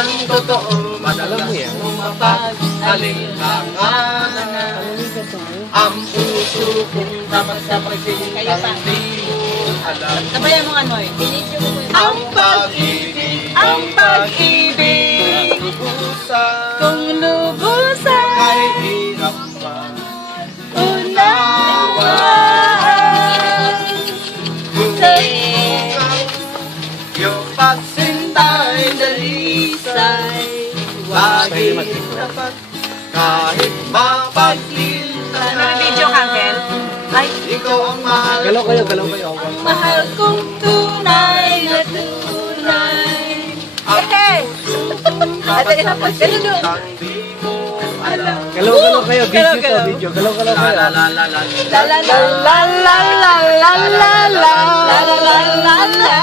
ang totoo, madalas mapag-alinlangan. Ang puso kong dapat sa pagsintang di mo alam. Sabayan mo ano eh. Ang pag-ibig, ang pag-ibig, Kung lubusan, ay hirap pa. unawaan. Ngunit yung pagsinta'y dalisay, lagi dapat kahit mapaglintangan. Nag-video ka, Kel? Ay, Ikaw ang mahal. Galaw kayo, galaw kayo. ang mahal kong tunay na tunay. Hey! Ang di mo alam. Galaw, galaw kayo. Video Galaw, to, galaw. video. Galaw, galaw kayo. La la la la la la la la la la la la la la la.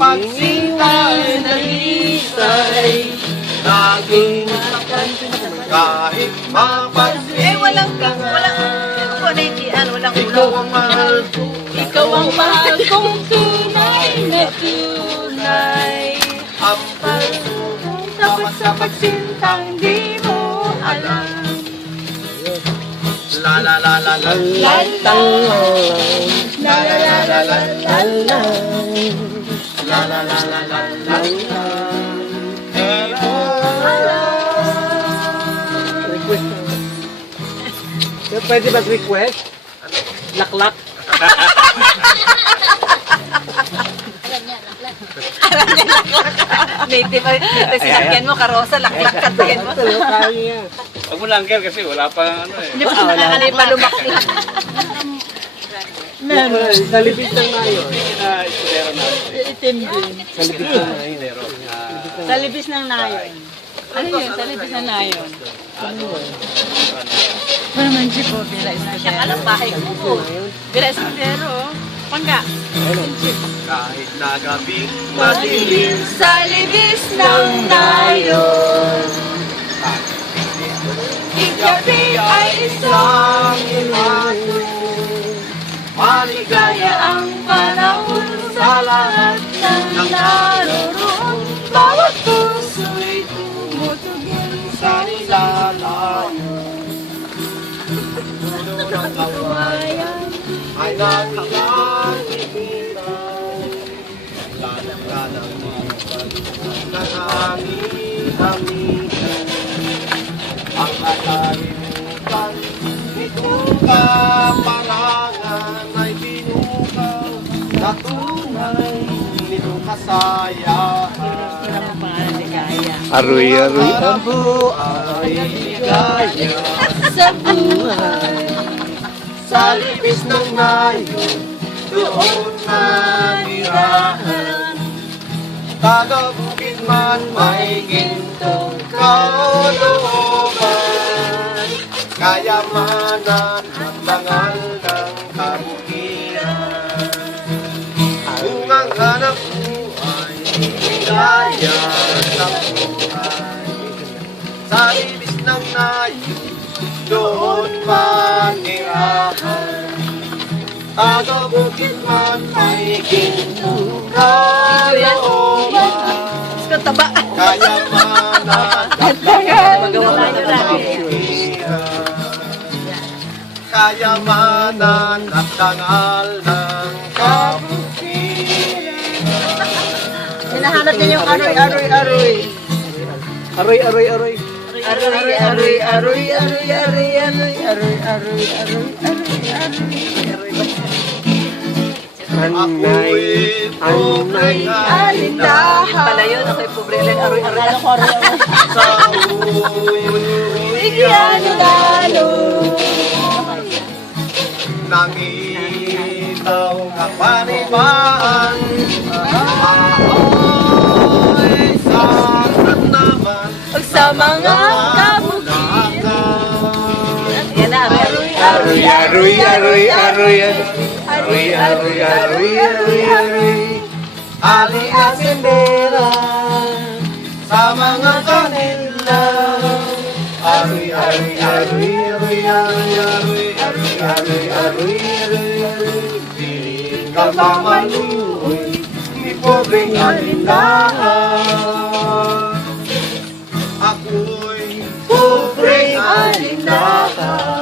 Pagsintay na lisay, laging kahit mapaglintangan. Walang Ikaw ang mahal ko. Ikaw ang mahal kong tunay na tunay. Ang puso Dapat sa pagsintang di mo alam. la la la la la La la la la la la la la. la la la la la la la. Request na. Sir, pwede mag-request? Laklak. Native ay sinakyan mo, karosa, laklak ka tingin mo. Ito, kaya niya. Huwag mo lang, Kel, kasi wala pa ano eh. Hindi pa nakakali pa lumaklak. Sa libis ng nayo. Na istudero na. Itim din. Sa libis ng nayo. Pero, Sa libis ng nayon. Ano yun? Sa libis ng nayon. Ano naman si po, Bila Escudero. Alam, bahay ko po. Bila Escudero. Pangga. Kahit na gabing madilim, Sa libis ng nayon. Igabi ay isang imago, maligaya ang panahon sa lahat ng naroroon. Bawat puso'y tumutugin sa nilalayo. Puno ng kawayan ay nakikinig. Lalang-lalang ng hangin-hangin. Ang katalimutan nitong kaparangan ay binukaw sa tunay nitong kasayaan. Aroy, aroy. Ang buhay ligaya sa buhay. sa libis ng nayon, doon manirahan. Kada bukid man may gintong kalooban, kayamanan at bangal ng kabutihan. Kung ang hanap buhay, ligaya sa buhay, sa libis ng nayon, doon manirahan. Kada bukid man may gintong kalooban, Taba. kayamanan at Magawa tayo lang. kayamanan at dangal ng kabutihan. Hinahanap niyo yung aroy, aroy, aroy. Aroy, aroy, aroy. Aroy, aroy, aroy, aroy, aroy, aroy, aroy, aroy, aroy, aroy. Anay, anay. Alindahan. Pala yun, ako'y pobre lang. Aroy, aroy, aroy. Sa Bigyan lalo. nangitaw ka panibaan, aoy sarap naman Pag sa mga kabukiran. Yan na, aroy, aroy, Aroy, aroy, aroy, aroy. Aroy, aroy, aroy, aroy, aroy. Ali Asendera sa mga kanila. Aroy, aroy, aroy, aroy, aroy, aroy, aroy, aroy, aroy, aroy, aroy. Di ka mamaluoy, di pobreng alindahan. Ako'y pobreng alindahan.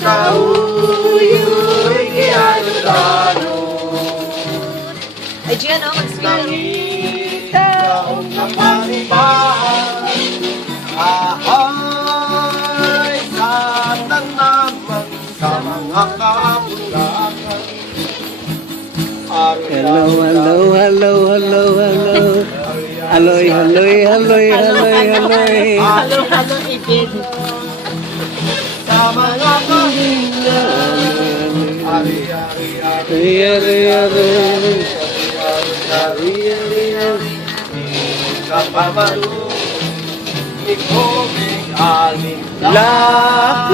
Sa uyo'y kialutano. Ay, Gian, oh, mag-speak. Taong kapanibahan. Ahoy sa tanaman sa mga kabulakan. Hello, hello, hello, hello, hello. Aloy, aloy, aloy, aloy, aloy. Halo, halo, ibig. Sa mga kabulakan. Ari, ari, ari, ari, ari. Ari, ari, ari. Kapamalu, ikaw may alin lang.